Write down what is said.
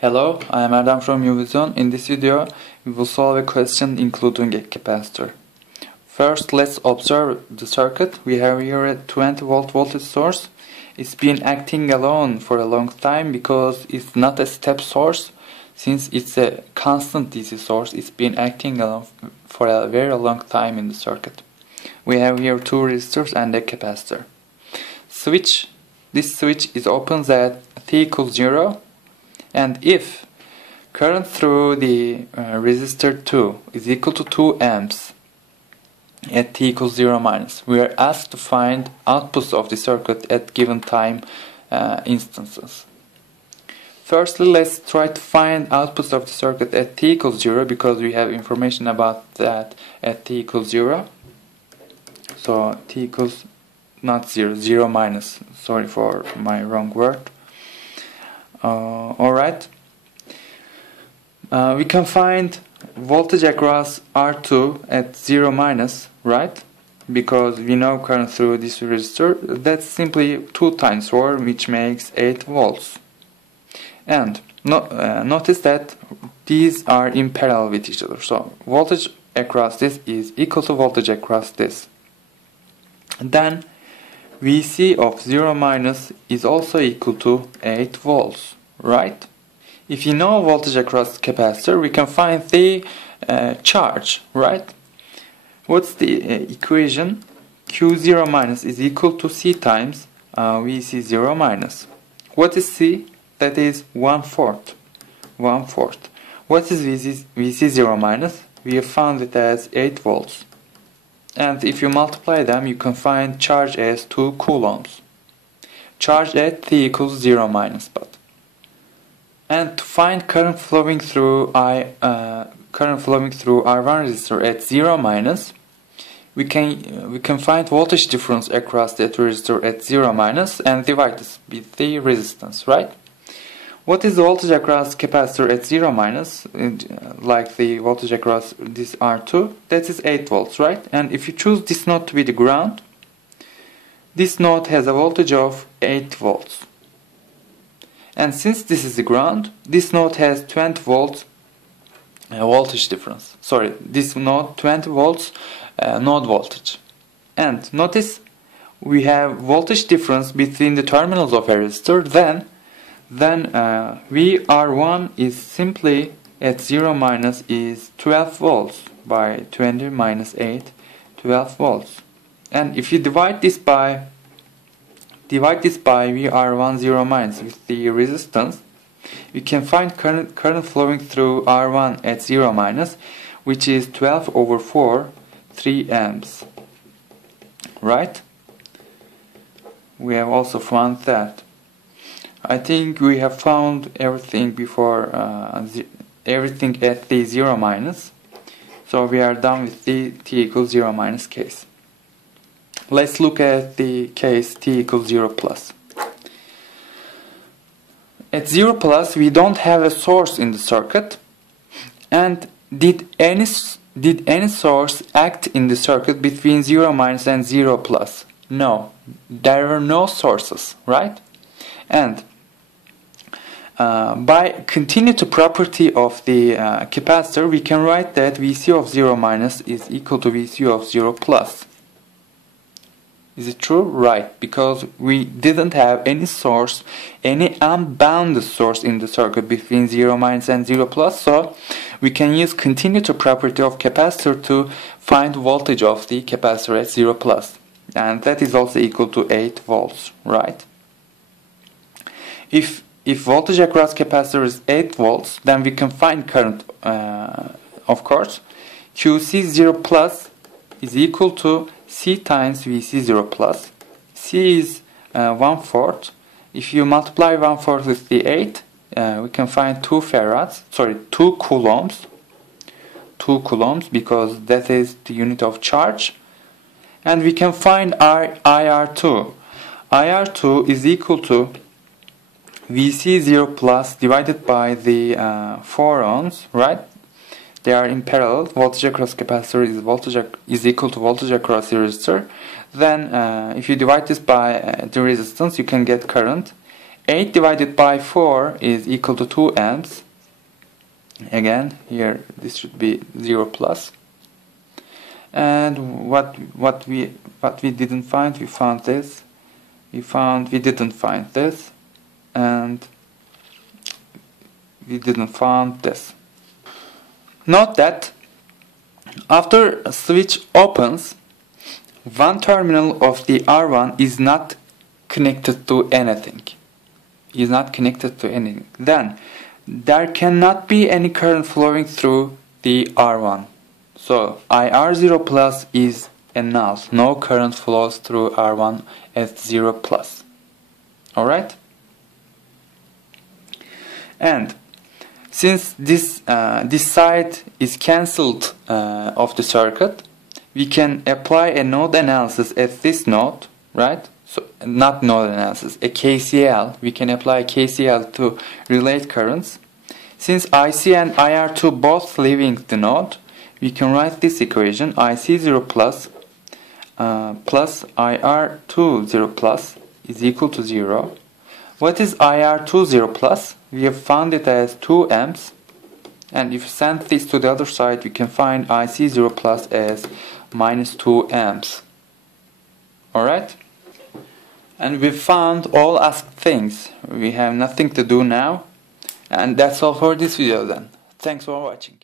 Hello, I am Adam from UVision. In this video, we will solve a question including a capacitor. First, let's observe the circuit. We have here a 20 volt voltage source. It's been acting alone for a long time because it's not a step source. Since it's a constant DC source, it's been acting alone for a very long time in the circuit. We have here two resistors and a capacitor. This switch is open at t equals 0. And if current through the resistor 2 is equal to 2 amps at t equals 0 minus, we are asked to find outputs of the circuit at given time instances. Firstly, let's try to find outputs of the circuit at t equals 0 because we have information about that at t equals 0. So t equals not 0, 0 minus. Sorry for my wrong word. Alright, we can find voltage across R2 at 0 minus, right? Because we know current through this resistor, that's simply 2 times 4, which makes 8 volts. And notice that these are in parallel with each other, so voltage across this is equal to voltage across this. Then Vc of 0 minus is also equal to 8 volts, right? If you know voltage across capacitor, we can find the charge, right? What's the equation? Q0 minus is equal to C times Vc0 minus. What is C? That is 1/4. 1/4. What is Vc0 minus? We have found it as 8 volts. And if you multiply them, you can find charge as 2 coulombs. Charge at t equals 0 minus. And to find current flowing through R1 resistor at 0 minus, we can find voltage difference across that resistor at 0 minus and divide this with the resistance, right? What is the voltage across capacitor at 0 minus, like the voltage across this R2? That is 8 volts, right? And if you choose this node to be the ground, this node has a voltage of 8 volts. And since this is the ground, this node has 20 volts voltage difference. Sorry, this node 20 volts node voltage. And notice we have voltage difference between the terminals of a resistor. Then VR1 is simply at 0 minus is 12 volts by 20 minus 8, 12 volts. And if you divide this by VR1 0 minus with the resistance, we can find current flowing through R1 at 0 minus, which is 12 over 4, 3 amps. Right? We have also found that. I think we have found everything before everything at the 0 minus. So we are done with the t equals 0 minus case. Let's look at the case t equals 0 plus. At 0 plus, we don't have a source in the circuit. And did any source act in the circuit between 0 minus and 0 plus? No, there were no sources, right? And by continuity property of the capacitor, we can write that Vc of 0 minus is equal to Vc of 0 plus. Is it true? Right, because we didn't have any source, any unbounded source in the circuit between 0 minus and 0 plus, so we can use continuity property of capacitor to find voltage of the capacitor at 0 plus. And that is also equal to 8 volts, right? If voltage across capacitor is 8 volts, then we can find current, of course. QC0 plus is equal to C times Vc0 plus. C is 1/4. If you multiply 1/4 with the 8, we can find 2 coulombs. 2 coulombs because that is the unit of charge. And we can find IR2. IR2 is equal to Vc0 plus divided by the 4 ohms, right? They are in parallel. Voltage across capacitor is equal to voltage across the resistor. Then if you divide this by the resistance, you can get current. 8 divided by 4 is equal to 2 amps. Again, here this should be 0 plus. And what we didn't find, we found this. We didn't find this, and we didn't find this. Note that after a switch opens, one terminal of the R1 is not connected to anything. Then there cannot be any current flowing through the R1. So IR0 plus is a null. No current flows through R1 at 0 plus. Alright? And since this side is cancelled of the circuit, we can apply a node analysis at this node, right? So not node analysis, a KCL. We can apply a KCL to relate currents. Since IC and IR2 both leaving the node, we can write this equation: IC0 plus plus IR2 0 plus is equal to 0. What is IR2 0 plus? We have found it as 2 amps, and if you send this to the other side, we can find IC0 plus as minus 2 amps. Alright? And we've found all asked things. We have nothing to do now, and that's all for this video then. Thanks for watching.